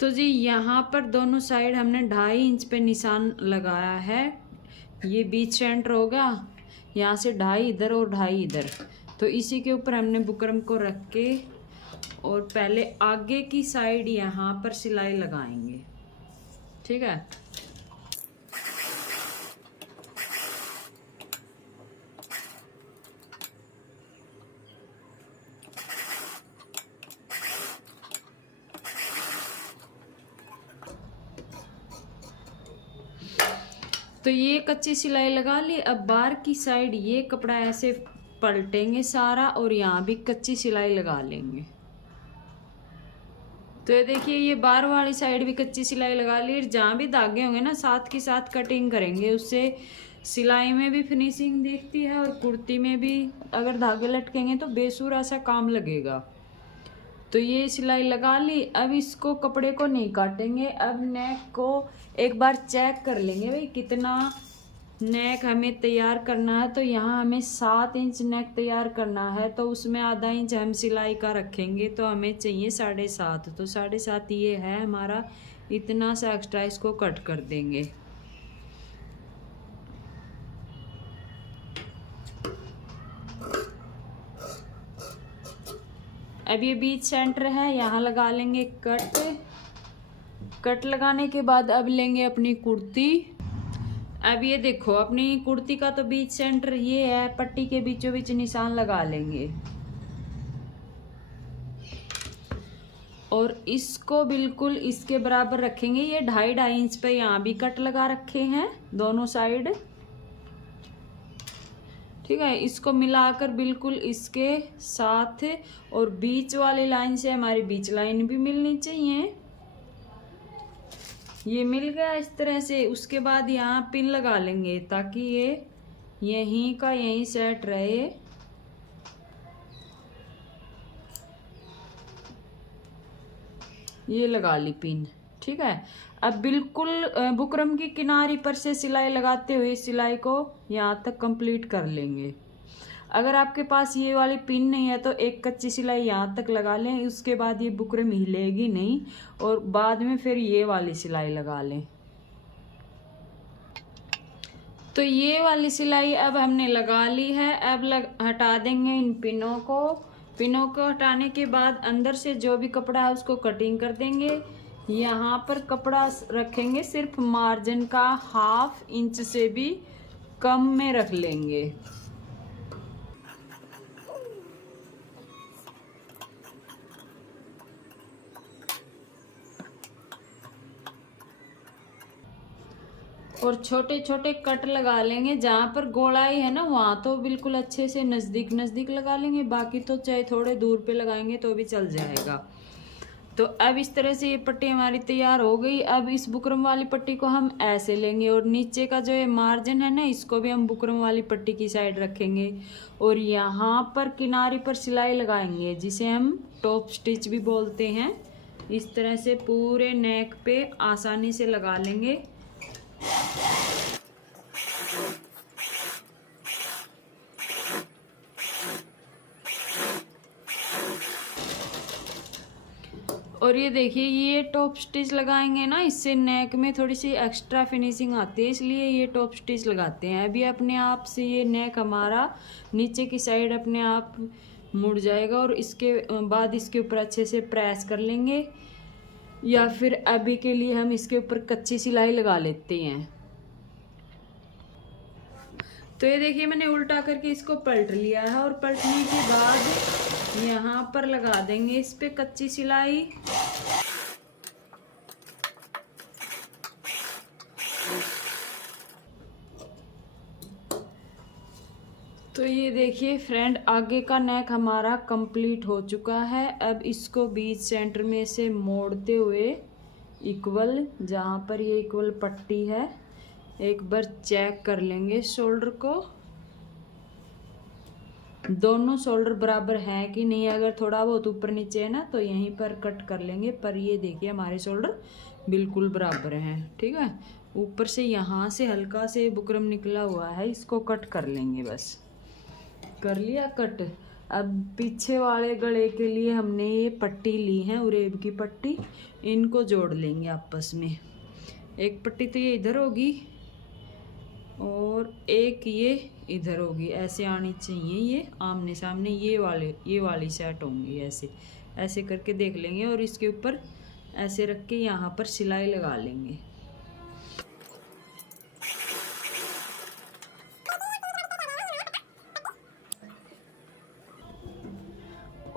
तो जी यहाँ पर दोनों साइड हमने 2.5 इंच पे निशान लगाया है। ये बीच सेंटर होगा, यहाँ से 2.5 इधर और 2.5 इधर। तो इसी के ऊपर हमने बुकरम को रख के और पहले आगे की साइड यहाँ पर सिलाई लगाएंगे। ठीक है। तो ये कच्ची सिलाई लगा ली। अब बाहर की साइड ये कपड़ा ऐसे पलटेंगे सारा और यहाँ भी कच्ची सिलाई लगा लेंगे। तो ये देखिए ये बाहर वाली साइड भी कच्ची सिलाई लगा ली। जहाँ भी धागे होंगे ना साथ के साथ कटिंग करेंगे, उससे सिलाई में भी फिनिशिंग दिखती है और कुर्ती में भी अगर धागे लटकेंगे तो बेसुरा सा काम लगेगा। तो ये सिलाई लगा ली। अब इसको कपड़े को नहीं काटेंगे। अब नेक को एक बार चेक कर लेंगे भाई कितना नेक हमें तैयार करना है। तो यहाँ हमें 7 इंच नेक तैयार करना है, तो उसमें आधा इंच हम सिलाई का रखेंगे, तो हमें चाहिए 7.5। तो 7.5 ये है हमारा, इतना सा एक्स्ट्रा इसको कट कर देंगे। अब ये बीच सेंटर है, यहाँ लगा लेंगे कट। कट लगाने के बाद अब लेंगे अपनी कुर्ती। अब ये देखो अपनी कुर्ती का तो बीच सेंटर ये है, पट्टी के बीचों बीच निशान लगा लेंगे और इसको बिल्कुल इसके बराबर रखेंगे। ये 2.5 इंच पे यहाँ भी कट लगा रखे हैं दोनों साइड। ठीक है, इसको मिलाकर बिल्कुल इसके साथ और बीच वाली लाइन से हमारी बीच लाइन भी मिलनी चाहिए। ये मिल गया इस तरह से। उसके बाद यहाँ पिन लगा लेंगे ताकि ये यहीं का यहीं सेट रहे। ये लगा ली पिन। ठीक है, अब बिल्कुल बुकरम की किनारी पर से सिलाई लगाते हुए सिलाई को यहाँ तक कंप्लीट कर लेंगे। अगर आपके पास ये वाली पिन नहीं है तो एक कच्ची सिलाई यहाँ तक लगा लें, उसके बाद ये बुकरम हिलेगी नहीं और बाद में फिर ये वाली सिलाई लगा लें। तो ये वाली सिलाई अब हमने लगा ली है। अब हटा देंगे इन पिनों को। पिनों को हटाने के बाद अंदर से जो भी कपड़ा है उसको कटिंग कर देंगे। यहाँ पर कपड़ा रखेंगे सिर्फ मार्जिन का 1/2 इंच से भी कम में रख लेंगे। और छोटे छोटे कट लगा लेंगे। जहाँ पर गोलाई है ना वहाँ तो बिल्कुल अच्छे से नज़दीक नज़दीक लगा लेंगे, बाकी तो चाहे थोड़े दूर पे लगाएंगे तो भी चल जाएगा। तो अब इस तरह से ये पट्टी हमारी तैयार हो गई। अब इस बुकरम वाली पट्टी को हम ऐसे लेंगे और नीचे का जो ये मार्जिन है ना इसको भी हम बुकरम वाली पट्टी की साइड रखेंगे और यहाँ पर किनारी पर सिलाई लगाएंगे जिसे हम टॉप स्टिच भी बोलते हैं। इस तरह से पूरे नेक पे आसानी से लगा लेंगे। और ये देखिए ये टॉप स्टिच लगाएंगे ना, इससे नेक में थोड़ी सी एक्स्ट्रा फिनिशिंग आती है, इसलिए ये टॉप स्टिच लगाते हैं। अभी अपने आप से ये नेक हमारा नीचे की साइड अपने आप मुड़ जाएगा और इसके बाद इसके ऊपर अच्छे से प्रेस कर लेंगे, या फिर अभी के लिए हम इसके ऊपर कच्ची सिलाई लगा लेते हैं। तो ये देखिए मैंने उल्टा करके इसको पलट लिया है और पलटने के बाद यहाँ पर लगा देंगे इस पे कच्ची सिलाई। तो ये देखिए फ्रेंड आगे का नेक हमारा कंप्लीट हो चुका है। अब इसको बीच सेंटर में से मोड़ते हुए इक्वल, जहाँ पर ये इक्वल पट्टी है, एक बार चेक कर लेंगे शोल्डर को, दोनों शोल्डर बराबर हैं कि नहीं। अगर थोड़ा बहुत ऊपर नीचे है ना तो यहीं पर कट कर लेंगे, पर ये देखिए हमारे शोल्डर बिल्कुल बराबर हैं। ठीक है, ऊपर से यहाँ से हल्का से बुकरम निकला हुआ है, इसको कट कर लेंगे। बस कर लिया कट। अब पीछे वाले गले के लिए हमने ये पट्टी ली है, उरेब की पट्टी, इनको जोड़ लेंगे आपस में। एक पट्टी तो ये इधर होगी और एक ये इधर होगी, ऐसे आनी चाहिए ये आमने सामने, ये वाली सेट होंगी ऐसे ऐसे करके देख लेंगे। और इसके ऊपर ऐसे रख के यहाँ पर सिलाई लगा लेंगे।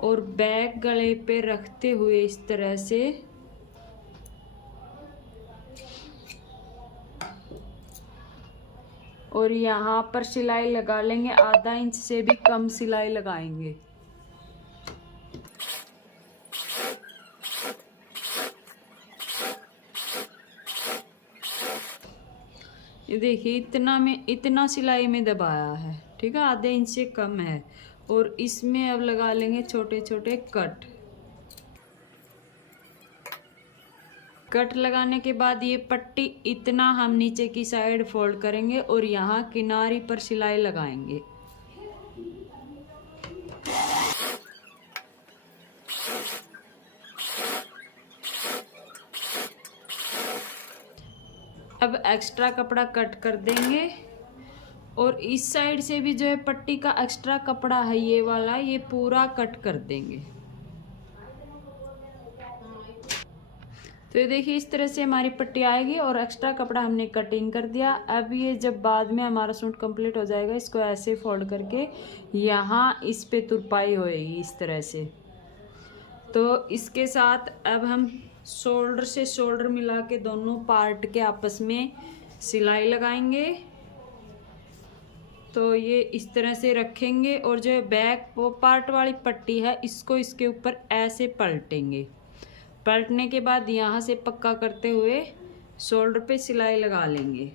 और बैक गले पे रखते हुए इस तरह से और यहाँ पर सिलाई लगा लेंगे, आधा इंच से भी कम सिलाई लगाएंगे। ये देखिए इतना सिलाई में दबाया है, ठीक है, आधे इंच से कम है। और इसमें अब लगा लेंगे छोटे छोटे कट लगाने के बाद ये पट्टी इतना हम नीचे की साइड फोल्ड करेंगे और यहाँ किनारी पर सिलाई लगाएंगे। अब एक्स्ट्रा कपड़ा कट कर देंगे और इस साइड से भी जो है पट्टी का एक्स्ट्रा कपड़ा है ये वाला, ये पूरा कट कर देंगे। तो ये देखिए इस तरह से हमारी पट्टी आएगी और एक्स्ट्रा कपड़ा हमने कटिंग कर दिया। अब ये जब बाद में हमारा सूट कंप्लीट हो जाएगा, इसको ऐसे फोल्ड करके यहाँ इस पे तुरपाई होएगी इस तरह से। तो इसके साथ अब हम शोल्डर से शोल्डर मिला के दोनों पार्ट के आपस में सिलाई लगाएंगे। तो ये इस तरह से रखेंगे और जो बैक वो पार्ट वाली पट्टी है इसको इसके ऊपर ऐसे पलटेंगे। पलटने के बाद यहाँ से पक्का करते हुए शोल्डर पे सिलाई लगा लेंगे।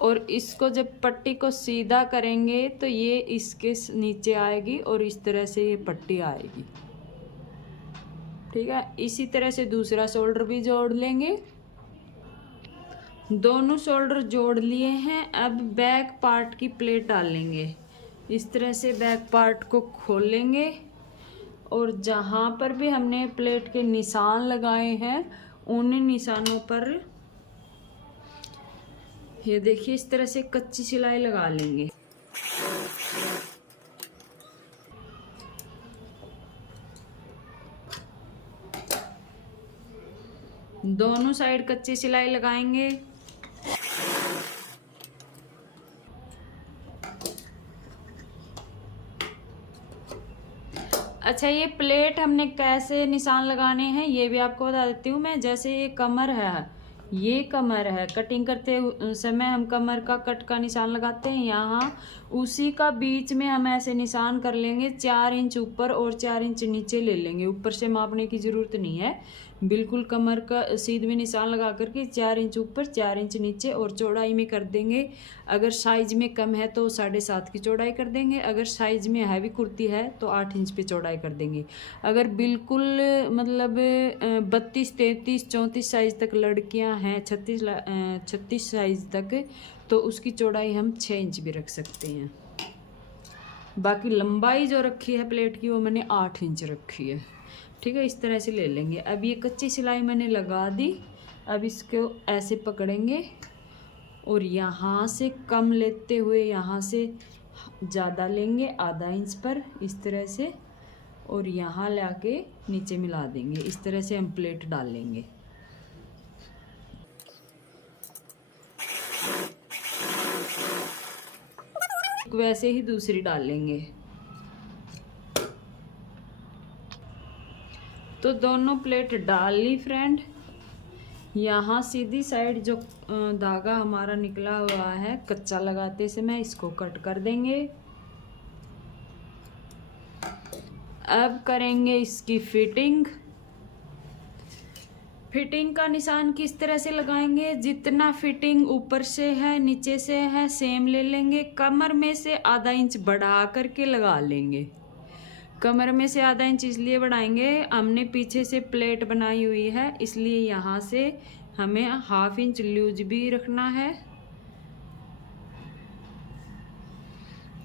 और इसको जब पट्टी को सीधा करेंगे तो ये इसके नीचे आएगी और इस तरह से ये पट्टी आएगी, ठीक है। इसी तरह से दूसरा शोल्डर भी जोड़ लेंगे। दोनों शोल्डर जोड़ लिए हैं। अब बैक पार्ट की प्लेट डाल लेंगे। इस तरह से बैक पार्ट को खोल लेंगे और जहाँ पर भी हमने प्लेट के निशान लगाए हैं उन निशानों पर ये देखिए इस तरह से कच्ची सिलाई लगा लेंगे। दोनों साइड कच्ची सिलाई लगाएंगे। अच्छा, ये प्लेट हमने कैसे निशान लगाने हैं ये भी आपको बता देती हूँ मैं। जैसे ये कमर है, कटिंग करते समय हम कमर का कट का निशान लगाते हैं, यहाँ उसी का बीच में हम ऐसे निशान कर लेंगे। 4 इंच ऊपर और 4 इंच नीचे ले लेंगे। ऊपर से मापने की ज़रूरत नहीं है, बिल्कुल कमर का सीध में निशान लगा करके 4 इंच ऊपर 4 इंच नीचे और चौड़ाई में कर देंगे। अगर साइज में कम है तो 7.5 की चौड़ाई कर देंगे। अगर साइज में हैवी कुर्ती है तो 8 इंच पे चौड़ाई कर देंगे। अगर बिल्कुल मतलब 32, 33, 34 साइज तक लड़कियां हैं, 36 साइज तक, तो उसकी चौड़ाई हम 6 इंच भी रख सकते हैं। बाकी लंबाई जो रखी है प्लेट की वो मैंने 8 इंच रखी है, ठीक है। इस तरह से ले लेंगे। अब ये कच्ची सिलाई मैंने लगा दी। अब इसको ऐसे पकड़ेंगे और यहाँ से कम लेते हुए यहाँ से ज़्यादा लेंगे, आधा इंच पर इस तरह से, और यहाँ लाके नीचे मिला देंगे। इस तरह से हम प्लेट डाल लेंगे। वैसे ही दूसरी डाल लेंगे। तो दोनों प्लेट डाल ली फ्रेंड। यहाँ सीधी साइड जो धागा हमारा निकला हुआ है कच्चा लगाते समय, इसको कट कर देंगे। अब करेंगे इसकी फिटिंग। फिटिंग का निशान किस तरह से लगाएंगे, जितना फिटिंग ऊपर से है नीचे से है सेम ले लेंगे। कमर में से आधा इंच बढ़ा करके लगा लेंगे। कमर में से आधा इंच इसलिए बढ़ाएंगे, हमने पीछे से प्लेट बनाई हुई है, इसलिए यहाँ से हमें ½ इंच लूज भी रखना है।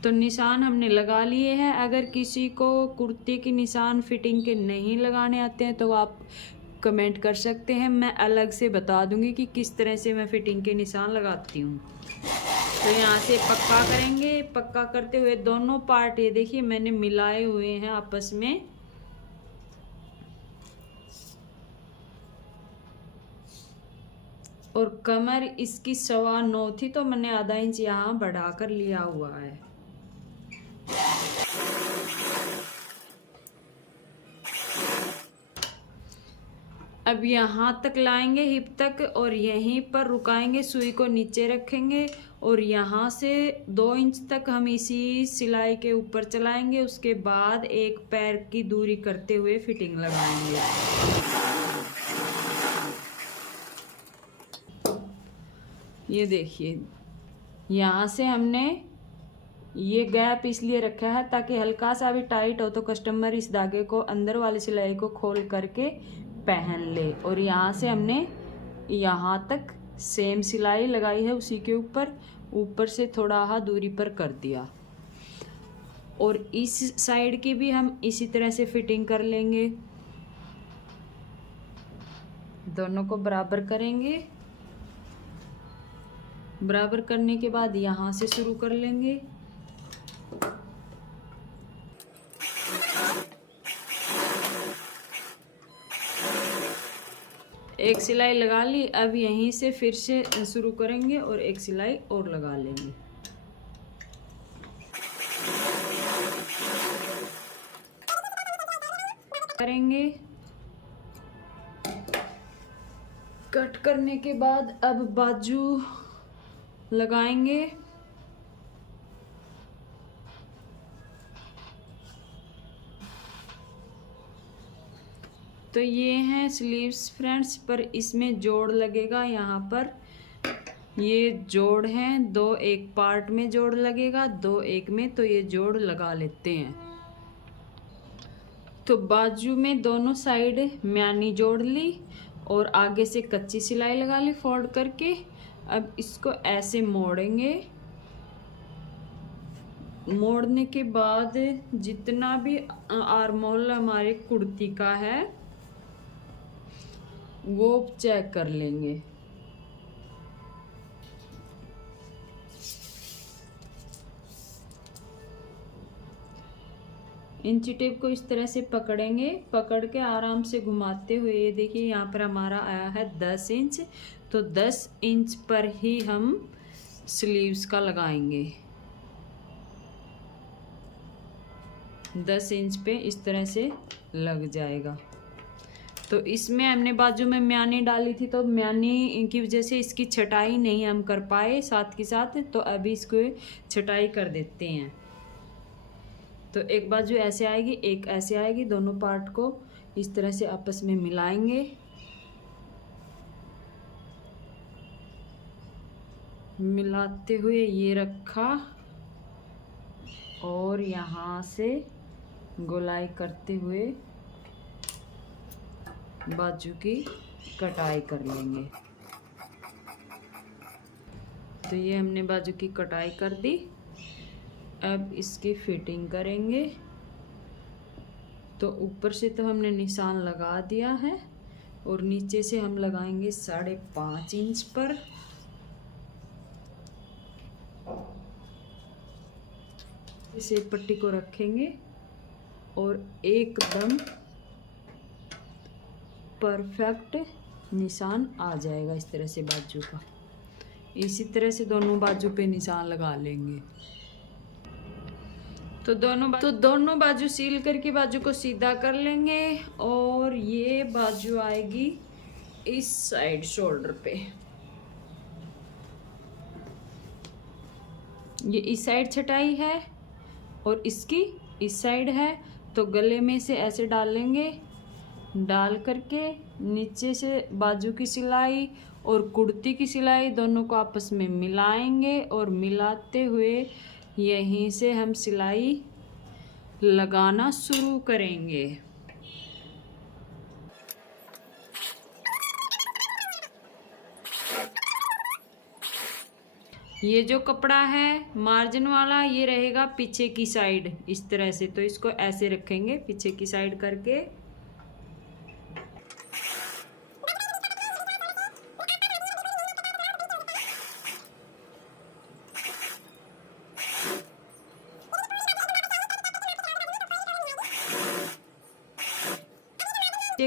तो निशान हमने लगा लिए हैं। अगर किसी को कुर्ती के निशान फिटिंग के नहीं लगाने आते हैं तो आप कमेंट कर सकते हैं, मैं अलग से बता दूंगी कि किस तरह से मैं फिटिंग के निशान लगाती हूँ। तो यहाँ से पक्का करेंगे। पक्का करते हुए दोनों पार्ट ये देखिए मैंने मिलाए हुए हैं आपस में। और कमर इसकी 9.25 थी तो मैंने आधा इंच यहाँ बढ़ाकर लिया हुआ है। अब यहाँ तक लाएंगे हिप तक और यहीं पर रुकाएंगे, सुई को नीचे रखेंगे और यहाँ से 2 इंच तक हम इसी सिलाई के ऊपर चलाएंगे। उसके बाद एक पैर की दूरी करते हुए फिटिंग लगाएंगे। ये देखिए यहाँ से हमने ये गैप इसलिए रखा है ताकि हल्का सा भी टाइट हो तो कस्टमर इस धागे को अंदर वाली सिलाई को खोल करके पहन ले। और यहाँ से हमने यहाँ तक सेम सिलाई लगाई है, उसी के ऊपर से थोड़ा दूरी पर कर दिया। और इस साइड की भी हम इसी तरह से फिटिंग कर लेंगे। दोनों को बराबर करेंगे। बराबर करने के बाद यहाँ से शुरू कर लेंगे। एक सिलाई लगा ली, अब यहीं से फिर से शुरू करेंगे और एक सिलाई और लगा लेंगे। करेंगे कट करने के बाद अब बाजू लगाएंगे। तो ये हैं स्लीव्स फ्रेंड्स, पर इसमें जोड़ लगेगा। यहाँ पर ये जोड़ हैं, 2 एक पार्ट में जोड़ लगेगा, 2 एक में, तो ये जोड़ लगा लेते हैं। तो बाजू में दोनों साइड म्यानी जोड़ ली और आगे से कच्ची सिलाई लगा ली फोल्ड करके। अब इसको ऐसे मोड़ेंगे। मोड़ने के बाद जितना भी आर्म होल हमारे कुर्ती का है वो चेक कर लेंगे। इंची टेप को इस तरह से पकड़ेंगे, पकड़ के आराम से घुमाते हुए ये देखिए यहाँ पर हमारा आया है 10 इंच। तो 10 इंच पर ही हम स्लीव्स का लगाएंगे। 10 इंच पे इस तरह से लग जाएगा। तो इसमें हमने बाजू में म्यानी डाली थी, तो म्यानी की वजह से इसकी छटाई नहीं हम कर पाए साथ के साथ, तो अभी इसको छटाई कर देते हैं। तो एक बाजू ऐसे आएगी, एक ऐसे आएगी, दोनों पार्ट को इस तरह से आपस में मिलाएंगे। मिलाते हुए ये रखा और यहाँ से गोलाई करते हुए बाजू की कटाई कर लेंगे। तो ये हमने बाजू की कटाई कर दी। अब इसकी फिटिंग करेंगे। तो ऊपर से तो हमने निशान लगा दिया है और नीचे से हम लगाएंगे 5.5 इंच पर। इसे पट्टी को रखेंगे और एकदम परफेक्ट निशान आ जाएगा इस तरह से बाजू का। इसी तरह से दोनों बाजू पे निशान लगा लेंगे। तो दोनों बाजू सील करके बाजू को सीधा कर लेंगे और ये बाजू आएगी इस साइड शोल्डर पे। ये इस साइड छटाई है और इसकी इस साइड है। तो गले में से ऐसे डालेंगे, डाल करके नीचे से बाजू की सिलाई और कुर्ती की सिलाई दोनों को आपस में मिलाएंगे और मिलाते हुए यहीं से हम सिलाई लगाना शुरू करेंगे। ये जो कपड़ा है मार्जिन वाला, ये रहेगा पीछे की साइड इस तरह से, तो इसको ऐसे रखेंगे पीछे की साइड करके।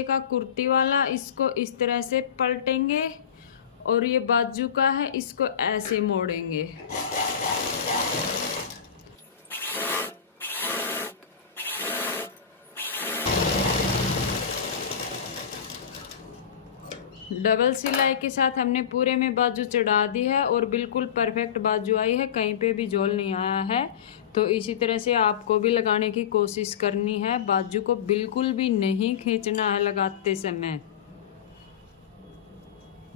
का कुर्ती वाला इसको इस तरह से पलटेंगे और ये बाजू का है इसको ऐसे मोड़ेंगे। डबल सिलाई के साथ हमने पूरे में बाजू चढ़ा दी है और बिल्कुल परफेक्ट बाजू आई है, कहीं पे भी झोल नहीं आया है। तो इसी तरह से आपको भी लगाने की कोशिश करनी है, बाजू को बिल्कुल भी नहीं खींचना है लगाते समय,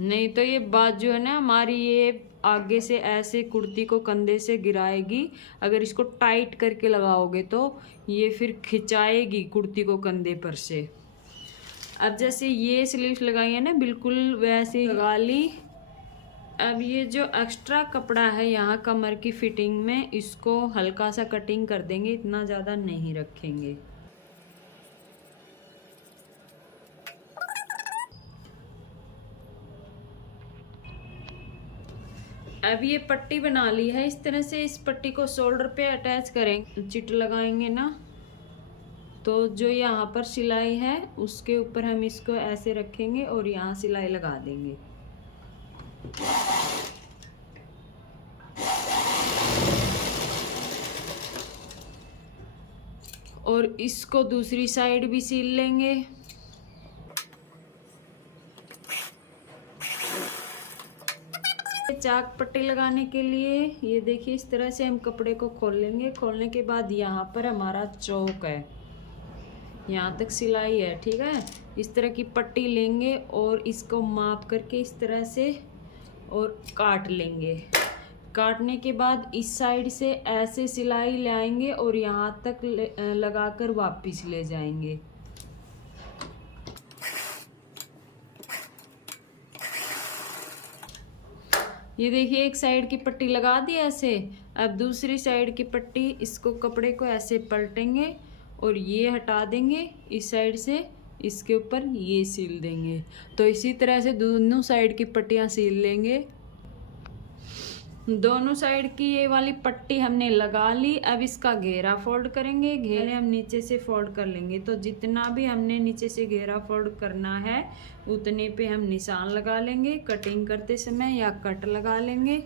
नहीं तो ये बाजू है ना हमारी, ये आगे से ऐसे कुर्ती को कंधे से गिराएगी। अगर इसको टाइट करके लगाओगे तो ये फिर खिंचाएगी कुर्ती को कंधे पर से। अब जैसे ये स्लीव्स लगाई है ना, बिल्कुल वैसे लगा ली। अब ये जो एक्स्ट्रा कपड़ा है यहाँ कमर की फिटिंग में, इसको हल्का सा कटिंग कर देंगे, इतना ज़्यादा नहीं रखेंगे। अब ये पट्टी बना ली है इस तरह से, इस पट्टी को शोल्डर पे अटैच करेंगे, चिट लगाएंगे ना, तो जो यहाँ पर सिलाई है उसके ऊपर हम इसको ऐसे रखेंगे और यहाँ सिलाई लगा देंगे। और इसको दूसरी साइड भी सिल लेंगे। चाक पट्टी लगाने के लिए ये देखिए इस तरह से हम कपड़े को खोल लेंगे। खोलने के बाद यहाँ पर हमारा चौक है, यहाँ तक सिलाई है, ठीक है। इस तरह की पट्टी लेंगे और इसको माप करके इस तरह से और काट लेंगे। काटने के बाद इस साइड से ऐसे सिलाई ले आएंगे और यहाँ तक लगाकर वापस ले जाएंगे। ये देखिए एक साइड की पट्टी लगा दी ऐसे। अब दूसरी साइड की पट्टी, इसको कपड़े को ऐसे पलटेंगे और ये हटा देंगे इस साइड से, इसके ऊपर ये सील देंगे। तो इसी तरह से दोनों साइड की पट्टियां सील लेंगे। दोनों साइड की ये वाली पट्टी हमने लगा ली। अब इसका घेरा फोल्ड करेंगे। घेरे हम नीचे से फोल्ड कर लेंगे, तो जितना भी हमने नीचे से घेरा फोल्ड करना है उतने पे हम निशान लगा लेंगे कटिंग करते समय, या कट लगा लेंगे।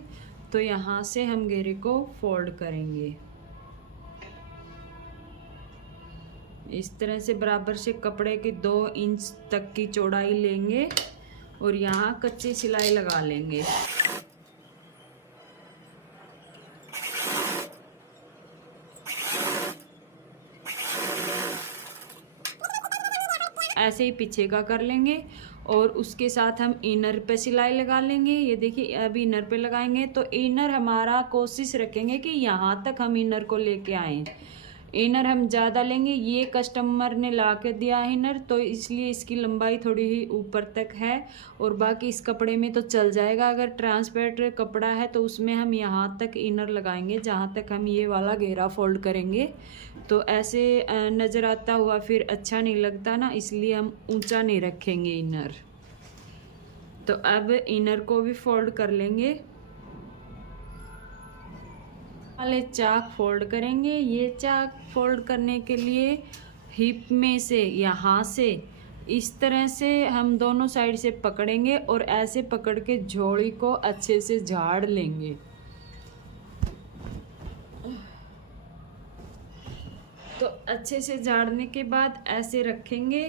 तो यहाँ से हम घेरे को फोल्ड करेंगे इस तरह से, बराबर से कपड़े के 2 इंच तक की चौड़ाई लेंगे और यहाँ कच्ची सिलाई लगा लेंगे। ऐसे ही पीछे का कर लेंगे और उसके साथ हम इनर पे सिलाई लगा लेंगे। ये देखिए अब इनर पे लगाएंगे, तो इनर हमारा कोशिश रखेंगे कि यहाँ तक हम इनर को लेके आए। इनर हम ज़्यादा लेंगे, ये कस्टमर ने ला के दिया है इनर, तो इसलिए इसकी लंबाई थोड़ी ही ऊपर तक है और बाकी इस कपड़े में तो चल जाएगा। अगर ट्रांसपेरेंट कपड़ा है तो उसमें हम यहाँ तक इनर लगाएंगे जहाँ तक हम ये वाला घेरा फोल्ड करेंगे। तो ऐसे नज़र आता हुआ फिर अच्छा नहीं लगता ना, इसलिए हम ऊंचा नहीं रखेंगे इनर। तो अब इनर को भी फोल्ड कर लेंगे। वाले चाक फोल्ड करेंगे। ये चाक फोल्ड करने के लिए हिप में से यहाँ से इस तरह से हम दोनों साइड से पकड़ेंगे और ऐसे पकड़ के झोली को अच्छे से झाड़ लेंगे। तो अच्छे से झाड़ने के बाद ऐसे रखेंगे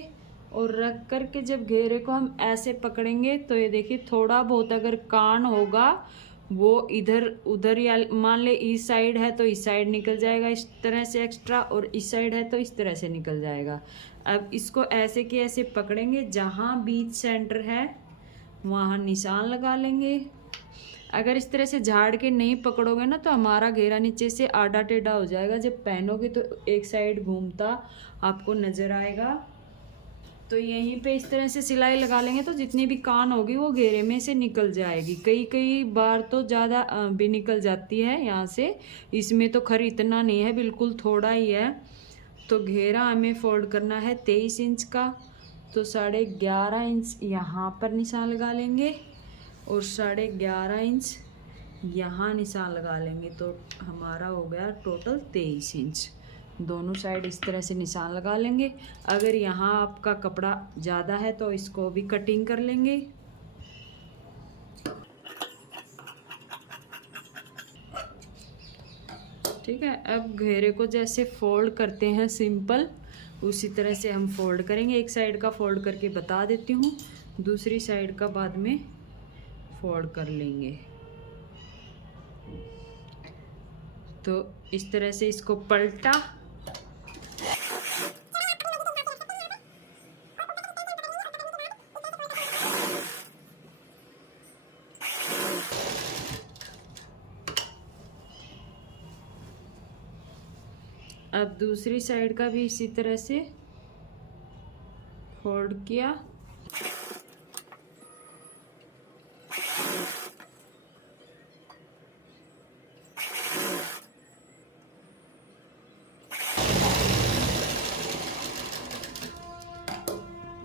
और रख कर के जब घेरे को हम ऐसे पकड़ेंगे तो ये देखिए थोड़ा बहुत अगर कान होगा वो इधर उधर, या मान ले इस साइड है तो इस साइड निकल जाएगा इस तरह से एक्स्ट्रा, और इस साइड है तो इस तरह से निकल जाएगा। अब इसको ऐसे के ऐसे पकड़ेंगे, जहाँ बीच सेंटर है वहाँ निशान लगा लेंगे। अगर इस तरह से झाड़ के नहीं पकड़ोगे ना तो हमारा घेरा नीचे से आड़ा टेढ़ा हो जाएगा। जब पहनोगे तो एक साइड घूमता आपको नज़र आएगा। तो यहीं पे इस तरह से सिलाई लगा लेंगे तो जितनी भी कान होगी वो घेरे में से निकल जाएगी। कई कई बार तो ज़्यादा भी निकल जाती है यहाँ से। इसमें तो खैर इतना नहीं है, बिल्कुल थोड़ा ही है। तो घेरा हमें फोल्ड करना है 23 इंच का, तो 11.5 इंच यहाँ पर निशान लगा लेंगे और 11.5 इंच यहाँ निशान लगा लेंगे। तो हमारा हो गया टोटल 23 इंच। दोनों साइड इस तरह से निशान लगा लेंगे। अगर यहाँ आपका कपड़ा ज़्यादा है तो इसको भी कटिंग कर लेंगे। ठीक है, अब घेरे को जैसे फोल्ड करते हैं सिंपल, उसी तरह से हम फोल्ड करेंगे। एक साइड का फोल्ड करके बता देती हूँ, दूसरी साइड का बाद में फोल्ड कर लेंगे। तो इस तरह से इसको पलटा, अब दूसरी साइड का भी इसी तरह से फोल्ड किया।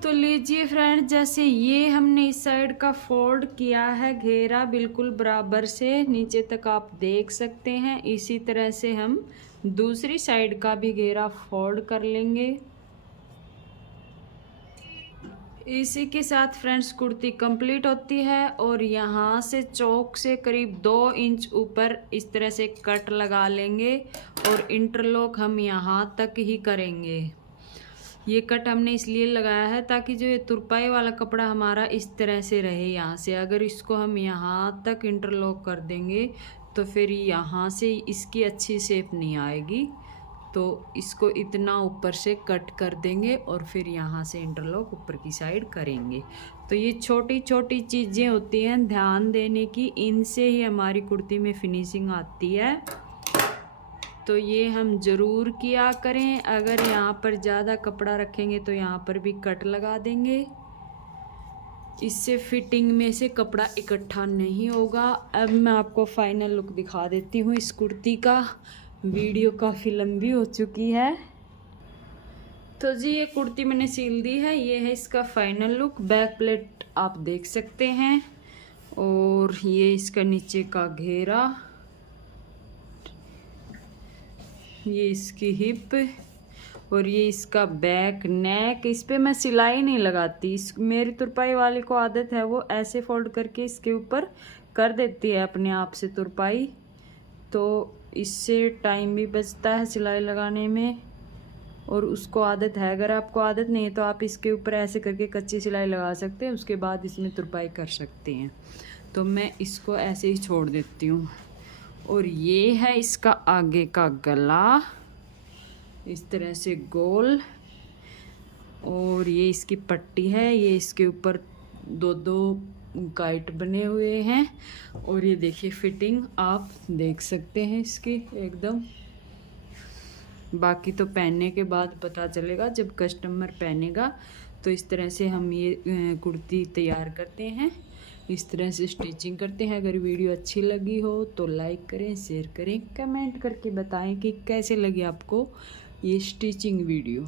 तो लीजिए फ्रेंड, जैसे ये हमने इस साइड का फोल्ड किया है घेरा बिल्कुल बराबर से नीचे तक आप देख सकते हैं। इसी तरह से हम दूसरी साइड का भी घेरा फोल्ड कर लेंगे। इसी के साथ फ्रेंड्स कुर्ती कंप्लीट होती है। और यहाँ से चौक से करीब 2 इंच ऊपर इस तरह से कट लगा लेंगे और इंटरलॉक हम यहाँ तक ही करेंगे। ये कट हमने इसलिए लगाया है ताकि जो ये तुरपाई वाला कपड़ा हमारा इस तरह से रहे यहाँ से। अगर इसको हम यहाँ तक इंटरलॉक कर देंगे तो फिर यहाँ से इसकी अच्छी शेप नहीं आएगी। तो इसको इतना ऊपर से कट कर देंगे और फिर यहाँ से इंटरलॉक ऊपर की साइड करेंगे। तो ये छोटी छोटी चीज़ें होती हैं ध्यान देने की, इनसे ही हमारी कुर्ती में फिनिशिंग आती है। तो ये हम ज़रूर किया करें। अगर यहाँ पर ज़्यादा कपड़ा रखेंगे तो यहाँ पर भी कट लगा देंगे, इससे फिटिंग में से कपड़ा इकट्ठा नहीं होगा। अब मैं आपको फाइनल लुक दिखा देती हूँ इस कुर्ती का। वीडियो काफ़ी लंबी हो चुकी है। तो जी ये कुर्ती मैंने सील दी है, ये है इसका फाइनल लुक। बैक प्लेट आप देख सकते हैं और ये इसका नीचे का घेरा, ये इसकी हिप और ये इसका बैक नेक। इस पे मैं सिलाई नहीं लगाती, मेरी तुरपाई वाली को आदत है वो ऐसे फोल्ड करके इसके ऊपर कर देती है अपने आप से तुरपाई। तो इससे टाइम भी बचता है सिलाई लगाने में और उसको आदत है। अगर आपको आदत नहीं है तो आप इसके ऊपर ऐसे करके कच्ची सिलाई लगा सकते हैं, उसके बाद इसमें तुरपाई कर सकते हैं। तो मैं इसको ऐसे ही छोड़ देती हूँ। और ये है इसका आगे का गला, इस तरह से गोल। और ये इसकी पट्टी है, ये इसके ऊपर 2-2 गाइट बने हुए हैं। और ये देखिए फिटिंग आप देख सकते हैं इसकी एकदम। बाकी तो पहनने के बाद पता चलेगा, जब कस्टमर पहनेगा। तो इस तरह से हम ये कुर्ती तैयार करते हैं, इस तरह से स्टिचिंग करते हैं। अगर वीडियो अच्छी लगी हो तो लाइक करें, शेयर करें, कमेंट करके बताएं कि कैसे लगी आपको ये स्टिचिंग वीडियो।